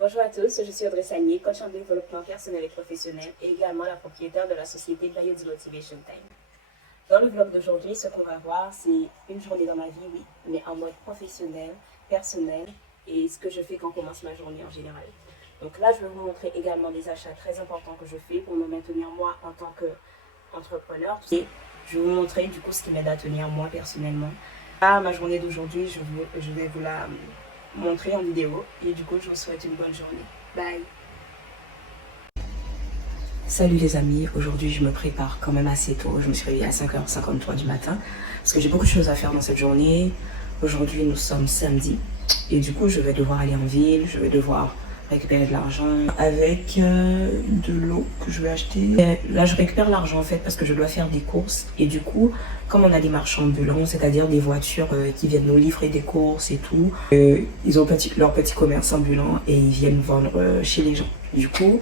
Bonjour à tous, je suis Audrey Sagnier, coach en développement personnel et professionnel et également la propriétaire de la société Biody Motivation Time. Dans le vlog d'aujourd'hui, ce qu'on va voir, c'est une journée dans ma vie, oui, mais en mode professionnel, personnel et ce que je fais quand on commence ma journée en général. Donc là, je vais vous montrer également des achats très importants que je fais pour me maintenir moi en tant qu'entrepreneur. Et je vais vous montrer du coup ce qui m'aide à tenir moi personnellement. Là, ma journée d'aujourd'hui, je vais vous la montrer en vidéo et du coup, je vous souhaite une bonne journée. Bye! Salut les amis, aujourd'hui je me prépare quand même assez tôt, je me suis réveillée à 5h53 du matin parce que j'ai beaucoup de choses à faire dans cette journée. Aujourd'hui nous sommes samedi et du coup je vais devoir aller en ville, je vais devoir récupérer de l'argent avec de l'eau que je vais acheter. Et là je récupère l'argent en fait parce que je dois faire des courses et du coup comme on a des marchands ambulants, c'est-à-dire des voitures qui viennent nous livrer des courses et tout, ils ont leur petit commerce ambulant et ils viennent vendre chez les gens. Du coup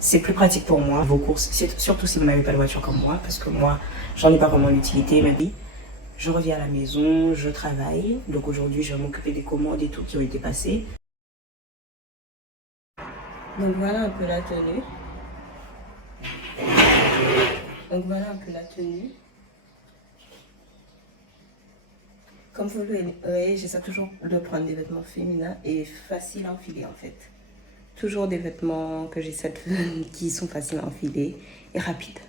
c'est plus pratique pour moi, vos courses, surtout si vous n'avez pas de voiture comme moi, parce que moi, j'en ai pas vraiment l'utilité. Mais oui, je reviens à la maison, je travaille. Donc aujourd'hui, je vais m'occuper des commandes et tout qui ont été passées. Donc voilà un peu la tenue. Comme vous le voyez, j'essaie toujours de prendre des vêtements féminins et faciles à enfiler en fait. Toujours des vêtements que j'essaie de qui sont faciles à enfiler et rapides.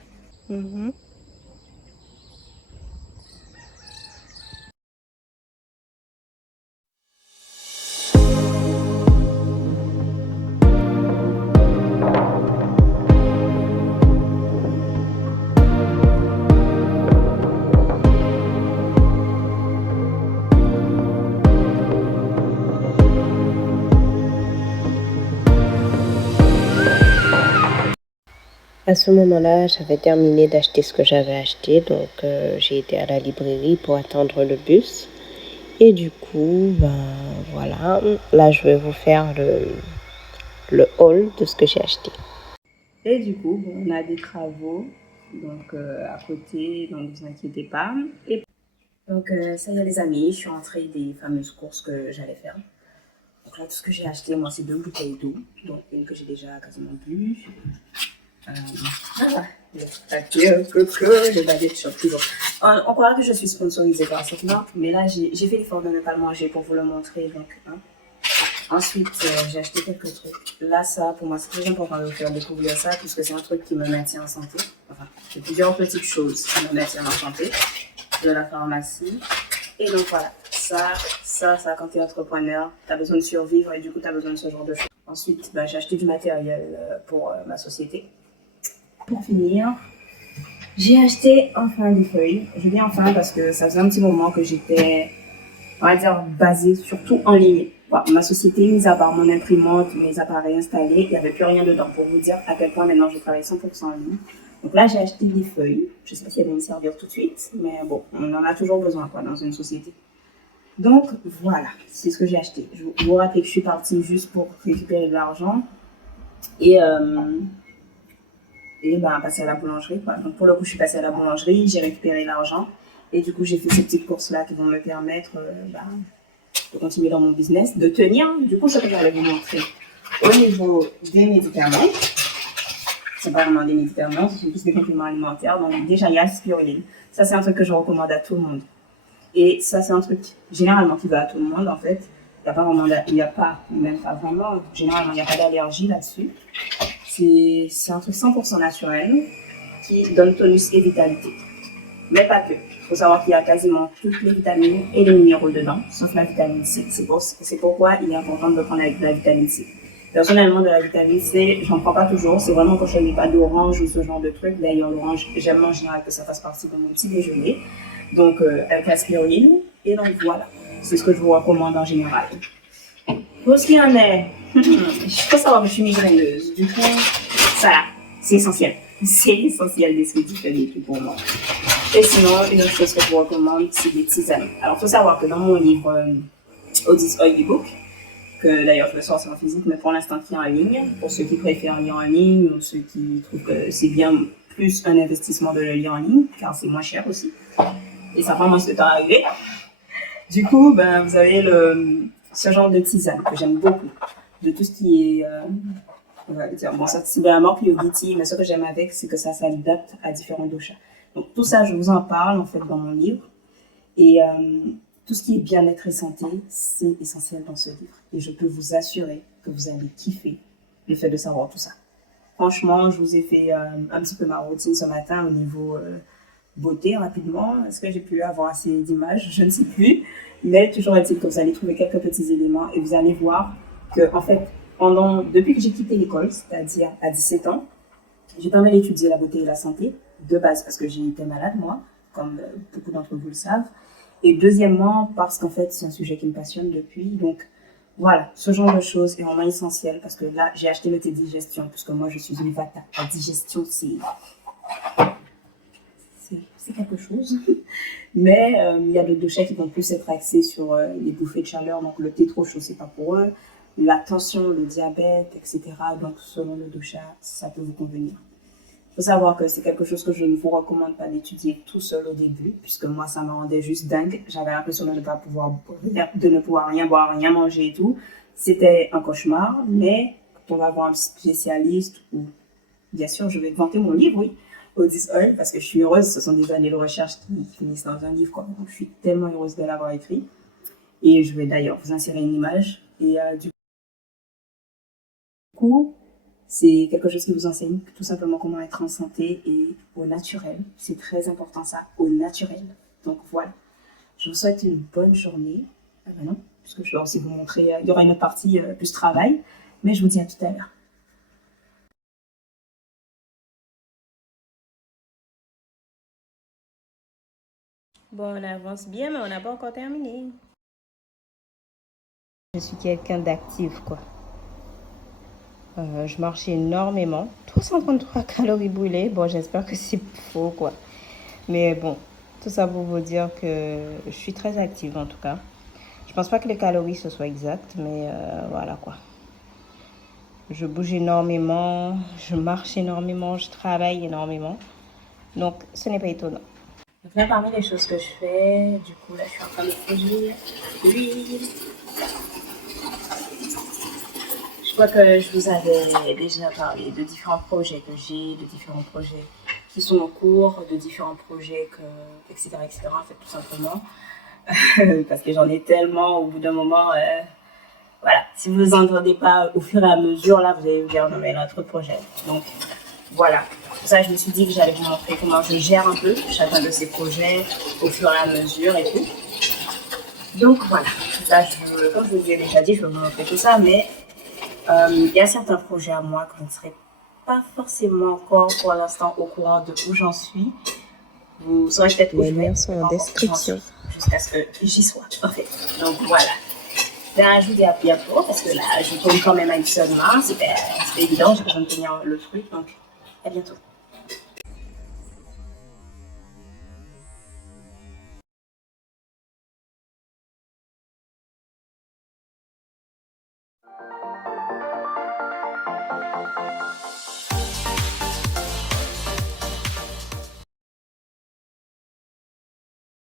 À ce moment-là, j'avais terminé d'acheter ce que j'avais acheté, donc j'ai été à la librairie pour attendre le bus. Et du coup, ben voilà, là je vais vous faire le haul de ce que j'ai acheté. Et du coup, bon, on a des travaux, donc à côté, donc ne vous inquiétez pas. Et donc ça y est les amis, je suis rentrée des fameuses courses que j'allais faire. Donc là, tout ce que j'ai acheté, moi, c'est 2 bouteilles d'eau, donc une que j'ai déjà quasiment bu. Le baguette shop toujours. On croirait que je suis sponsorisée par cette marque, mais là j'ai fait l'effort de ne pas le manger pour vous le montrer. Donc, hein. Ensuite, j'ai acheté quelques trucs. Là, ça, pour moi, c'est très important de vous faire découvrir ça, puisque c'est un truc qui me maintient en santé. Enfin, j'ai plusieurs petites choses qui me maintiennent en santé de la pharmacie. Et donc voilà, ça, quand tu es entrepreneur, tu as besoin de survivre et du coup, tu as besoin de ce genre de choses. Ensuite, bah, j'ai acheté du matériel pour ma société. Pour finir, j'ai acheté enfin des feuilles. Je dis enfin parce que ça faisait un petit moment que j'étais, on va dire, basée surtout en ligne. Bon, ma société, mis à part mon imprimante, mes appareils installés, il n'y avait plus rien dedans pour vous dire à quel point maintenant je travaille 100% en ligne. Donc là, j'ai acheté des feuilles. Je ne sais pas si elles vont me servir tout de suite, mais bon, on en a toujours besoin quoi, dans une société. Donc voilà, c'est ce que j'ai acheté. Je vous rappelle que je suis partie juste pour récupérer de l'argent et ben, passer à la boulangerie, quoi. Donc, pour le coup, je suis passée à la boulangerie, j'ai récupéré l'argent. Et du coup, j'ai fait ces petites courses-là qui vont me permettre de continuer dans mon business, de tenir. Du coup, ce que j'allais vous montrer au niveau des médicaments, c'est pas vraiment des médicaments, ce sont plus des compléments alimentaires. Donc, déjà, il y a la spiruline. Ça, c'est un truc que je recommande à tout le monde. Et ça, c'est un truc généralement qui va à tout le monde, en fait. Généralement, il n'y a pas d'allergie là-dessus. C'est un truc 100% naturel qui donne tonus et vitalité. Mais pas que. Il faut savoir qu'il y a quasiment toutes les vitamines et les minéraux dedans, sauf la vitamine C. C'est pourquoi il est important de prendre la vitamine C. Personnellement, de la vitamine C, j'en prends pas toujours. C'est vraiment quand je n'ai pas d'orange ou ce genre de truc. D'ailleurs, l'orange, j'aime en général que ça fasse partie de mon petit déjeuner. Donc, avec la spiruline. Et donc, voilà. C'est ce que je vous recommande en général. Pour ce qui en est, il faut savoir que je suis migraineuse. Du coup, ça, c'est essentiel. C'est essentiel des médicaments pour moi. Et sinon, une autre chose que je vous recommande, c'est des tisanes. Alors, il faut savoir que dans mon livre audiobook, que d'ailleurs je le sors en physique, mais pour l'instant qui est en ligne, pour ceux qui préfèrent lire en ligne ou ceux qui trouvent que c'est bien plus un investissement de le lire en ligne, car c'est moins cher aussi. Et ça prend moins de temps à arriver. Du coup, ben, vous avez ce genre de tisane que j'aime beaucoup. de tout ce qui est, on va dire, bon, ça c'est de la mort Yogiti, mais ce que j'aime avec, c'est que ça s'adapte à différents doshas. Donc tout ça, je vous en parle en fait dans mon livre. Et tout ce qui est bien-être et santé, c'est essentiel dans ce livre. Et je peux vous assurer que vous allez kiffer le fait de savoir tout ça. Franchement, je vous ai fait un petit peu ma routine ce matin au niveau beauté rapidement. Est-ce que j'ai pu avoir assez d'images? Je ne sais plus. Mais toujours est-il que vous allez trouver quelques petits éléments et vous allez voir que, en fait, depuis que j'ai quitté l'école, c'est-à-dire à 17 ans, j'ai pas mal étudié la beauté et la santé, de base parce que j'ai été malade, moi, comme beaucoup d'entre vous le savent. Et deuxièmement, parce qu'en fait, c'est un sujet qui me passionne depuis. Donc, voilà, ce genre de choses est vraiment essentiel parce que là, j'ai acheté le thé digestion puisque moi, je suis une vata. La digestion, c'est quelque chose. Mais il y a d'autres doshas qui vont plus être axés sur les bouffées de chaleur. Donc, le thé trop chaud, c'est pas pour eux. La tension, le diabète, etc. Donc, selon le dosha, ça peut vous convenir. Il faut savoir que c'est quelque chose que je ne vous recommande pas d'étudier tout seul au début, puisque moi, ça me rendait juste dingue. J'avais l'impression de ne pouvoir rien boire, rien manger et tout. C'était un cauchemar, mais quand on va voir un spécialiste, ou bien sûr, je vais vanter mon livre, oui, Otis Oil, parce que je suis heureuse. Ce sont des années de recherche qui finissent dans un livre, quoi. Donc, je suis tellement heureuse de l'avoir écrit. Et je vais d'ailleurs vous insérer une image. Et du coup, c'est quelque chose qui vous enseigne tout simplement comment être en santé et au naturel. C'est très important ça, au naturel. Donc voilà, je vous souhaite une bonne journée. Ah ben non, parce que je vais aussi vous montrer, il y aura une autre partie plus travail, mais je vous dis à tout à l'heure. Bon, on avance bien, mais on n'a pas encore terminé. Je suis quelqu'un d'actif, quoi. Je marche énormément. 333 calories brûlées. Bon, j'espère que c'est faux, quoi. Mais bon, tout ça pour vous dire que je suis très active, en tout cas. Je pense pas que les calories, ce soit exact, mais voilà, quoi. Je bouge énormément, je marche énormément, je travaille énormément. Donc, ce n'est pas étonnant. Donc là, parmi les choses que je fais, du coup, là, je suis en train de produire l'huile. Je crois que je vous avais déjà parlé de différents projets que j'ai, de différents projets qui sont en cours, de différents projets, etc., etc., en fait, tout simplement. Parce que j'en ai tellement, au bout d'un moment, voilà, si vous n'entendez pas au fur et à mesure, là, vous allez vous dire, non, mais il y a trop de projets. Donc, voilà. Pour ça, je me suis dit que j'allais vous montrer comment je gère un peu chacun de ces projets au fur et à mesure et tout. Donc, voilà. Là, comme je vous ai déjà dit, je vais vous montrer tout ça, mais il y a certains projets à moi que je ne serai pas forcément encore pour l'instant au courant de où j'en suis. Vous saurez peut-être où je vais. Les liens sont en description. Jusqu'à ce que j'y sois, en fait. Donc, voilà. Là, je vous dis à bientôt parce que là, je tourne quand même à une seule main. C'est pas évident, j'ai besoin de tenir le truc. Donc, à bientôt.